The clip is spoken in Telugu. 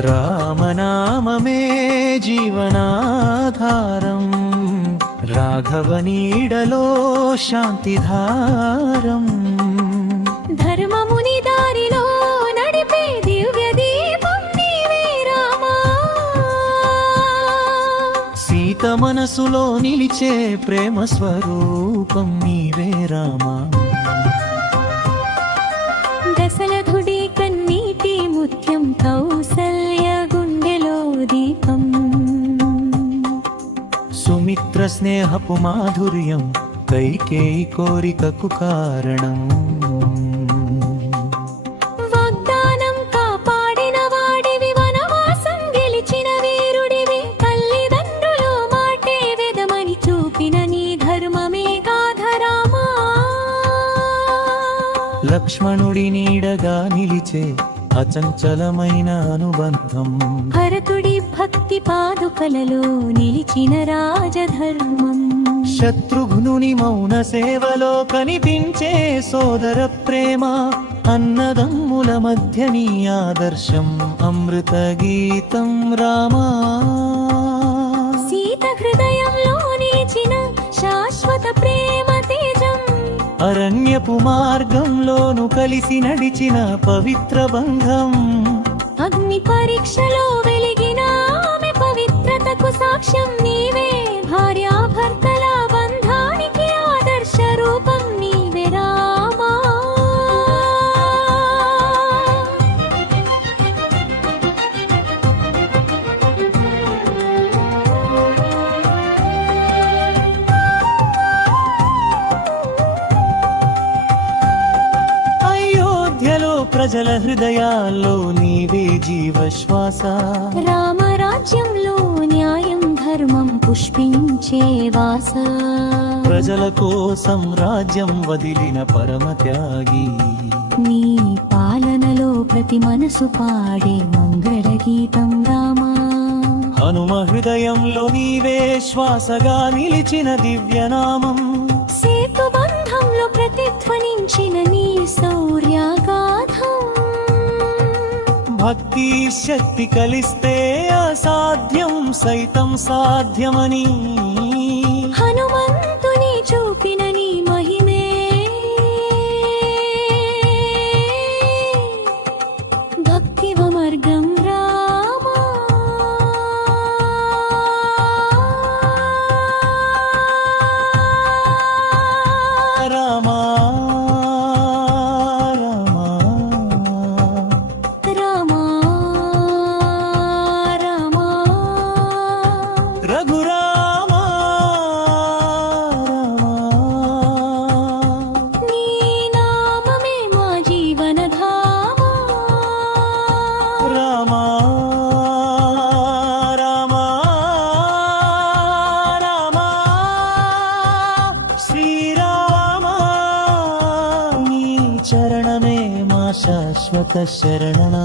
రామనామమే జీవనాధారం, రాఘవ నీడలో శాంతిధారం. ధర్మముని దారిలో నడిపే దివ్య దీపం నీవే రామా. సీత మనసులో నిలిచే ప్రేమ స్వరూపం నీవే రామా. దశరథుడి కన్నీటి ముత్యం, కౌసల్య గుండెలో దీపం. సుమిత్ర స్నేహపు మాధుర్యం, కైకేయి కోరికకు కారణం. వాగ్దానం కాపాడిన వాడివి, వనవాసం గెలిచిన వీరుడివి. తల్లిదండ్రులు మాటే వేదమని చూపిన నీ ధర్మమే గాథ రామా. లక్ష్మణుడి నీడగా నిలిచే అచంచలమైన అనుబంధం. భరతుడి భక్తి పాదుకలలో నిలిచిన రాజధర్మం. శత్రుఘ్నుని మౌన సేవలో కనిపించే సోదర ప్రేమ. అన్నదమ్ముల మధ్య నీ ఆదర్శం, అమృత గీతం రామా. సీత హృదయంలో నిలిచిన శాశ్వత ప్రేమ తేజం. అరణ్యపు మార్గంలోను కలిసి నడిచిన పవిత్ర బంధం. అగ్ని పరీక్షలో వెలిగిన ఆమె పవిత్రతకు సాక్ష్యం నీవే. భార్యాభర్తల బంధానికి ఆదర్శ రూపం నీవే రామా. అయోధ్యలో ప్రజల హృదయాల్లో నీవే జీవశ్వాస. రామరాజ్యంలో న్యాయం ధర్మం పుష్పించే వాస. ప్రజల కోసం రాజ్యం వదిలిన పరమ త్యాగి. నీ పాలనలో ప్రతి మనసు పాడే మంగళ గీతం రామా. హనుమ హృదయంలో నీవే శ్వాసగా నిలిచిన దివ్యనామం. సేతు బంధంలో ప్రతిధ్వనించిన నీ శౌర్యగాథం. భక్తి శక్తి కలిస్తే అసాధ్యం సైతం సాధ్యమని. హనుమంతుని చూపిన నీ మహిమే. భక్తివ మార్గం రామా. రామా రామా రామా. రఘురామా నీ నామమే మా జీవనధామా. రామా రామా రామా. శ్రీరామా నీ చరణమే మా శాశ్వత శరణనా.